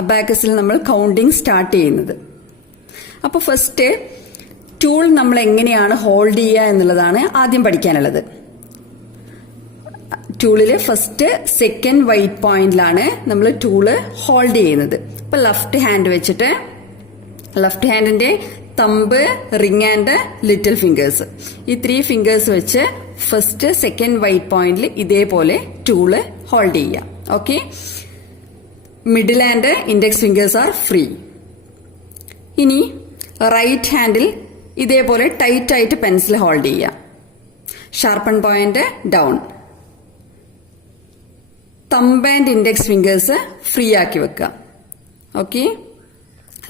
അബാക്കസിൽ നമ്മൾ counting start ചെയ്യുന്നത്. അപ്പോൾ ഫസ്റ്റ് ടൂൾ നമ്മൾ എങ്ങനെയാണ് ഹോൾഡ് ചെയ്യുക എന്നുള്ളതാണ് ആദ്യം പഠിക്കാനുള്ളത്. ടൂളില് ഫസ്റ്റ് സെക്കൻഡ് വൈറ്റ് പോയിന്റിലാണ് നമ്മൾ ടൂള് ഹോൾഡ് ചെയ്യുന്നത്. അപ്പൊ ലെഫ്റ്റ് ഹാൻഡ് വെച്ചിട്ട് ലെഫ്റ്റ് ഹാൻഡിന്റെ thumb, ring and little fingers, ഈ 3 ഫിംഗേഴ്സ് വെച്ച് ഫസ്റ്റ് സെക്കൻഡ് വൈറ്റ് പോയിന്റിൽ ഇതേപോലെ ടൂള് ഹോൾഡ് ചെയ്യാം. Okay, middle and index fingers are free. ഇനി റൈറ്റ് ഹാൻഡിൽ ഇതേപോലെ ടൈറ്റ് ആയിട്ട് പെൻസിൽ ഹോൾഡ് ചെയ്യാം. Sharpen point down. Thumb and index fingers free ആക്കി വെക്കുക. ഓക്കെ,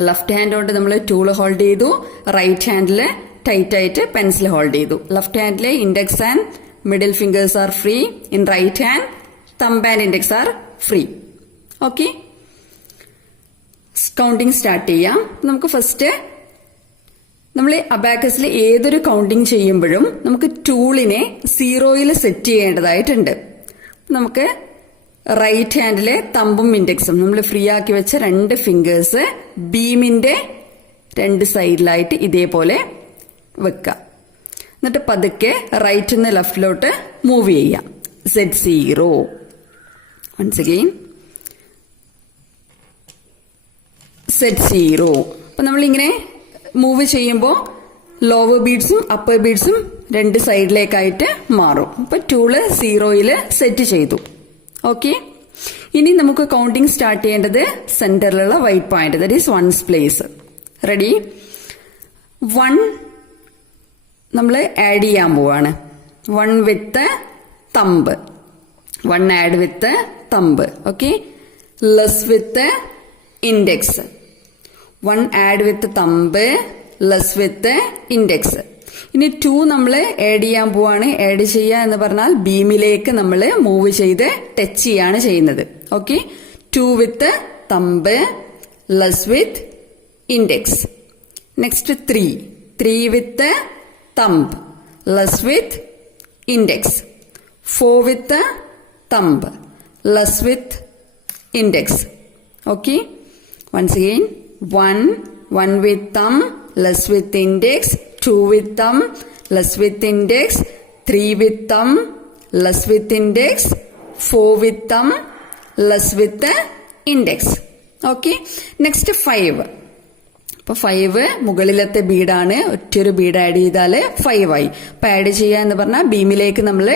ലെഫ്റ്റ് ഹാൻഡ് കൊണ്ട് നമ്മൾ ടൂൾ ഹോൾഡ് ചെയ്തു, റൈറ്റ് ഹാൻഡില് ടൈറ്റ് ആയിട്ട് പെൻസിൽ ഹോൾഡ് ചെയ്തു. ലെഫ്റ്റ് ഹാൻഡിലെ index and middle fingers are free. In right hand thumb and index are free. Okay, counting start ചെയ്യാം. നമുക്ക് ഫസ്റ്റ് നമ്മൾ അബാക്കസിൽ ഏതൊരു കൗണ്ടിങ് ചെയ്യുമ്പോഴും നമുക്ക് ടൂളിനെ 0യിൽ സെറ്റ് ചെയ്യേണ്ടതായിട്ടുണ്ട്. നമുക്ക് റൈറ്റ് ഹാൻഡിലെ തമ്പും ഇൻഡെക്സും നമ്മൾ ഫ്രീ ആക്കി വെച്ച 2 ഫിംഗേഴ്സ് ബീമിന്റെ 2 സൈഡിലായിട്ട് ഇതേപോലെ വെക്കാം. എന്നിട്ട് പതുക്കെ റൈറ്റിൽ നിന്ന് ലെഫ്റ്റിലോട്ട് മൂവ് ചെയ്യാം. Z0. Once again Z0. അപ്പൊ നമ്മളിങ്ങനെ മൂവ് ചെയ്യുമ്പോൾ ലോവർ ബീഡ്സും അപ്പർ ബീഡ്സും 2 സൈഡിലേക്കായിട്ട് മാറും. അപ്പൊ ടൂള് 0യിൽ സെറ്റ് ചെയ്തു. ഓക്കെ, ഇനി നമുക്ക് കൗണ്ടിങ് സ്റ്റാർട്ട് ചെയ്യേണ്ടത് സെന്ററിലുള്ള white point, that is ones place. Ready? 1 നമ്മൾ ആഡ് ചെയ്യാൻ പോവാണ്. 1 with thumb, 1 add with thumb. Okay, less with index, 1 add with thumb, less with index. ഇനി 2 നമ്മൾ ആഡ് ചെയ്യാൻ പോവാണ്. ആഡ് ചെയ്യുക എന്ന് പറഞ്ഞാൽ ബീമിലേക്ക് നമ്മൾ മൂവ് ചെയ്ത് ടച്ച് ചെയ്യാണ് ചെയ്യുന്നത്. Okay, 2 with thumb, less with index. Next 3 with thumb, less with index. 4 with thumb, less with index. Okay, once again 1 with thumb, less with index, 2 with thumb, less with index, 3 with thumb, less with index, 4 with thumb, less with the index. Okay, next 5. അപ്പൊ 5 മുകളിലത്തെ ബീഡാണ്. ഒറ്റൊരു Bede add ചെയ്താൽ 5 ആയി. അപ്പൊ add ചെയ്യുക എന്ന് പറഞ്ഞാൽ ബീമിലേക്ക് നമ്മൾ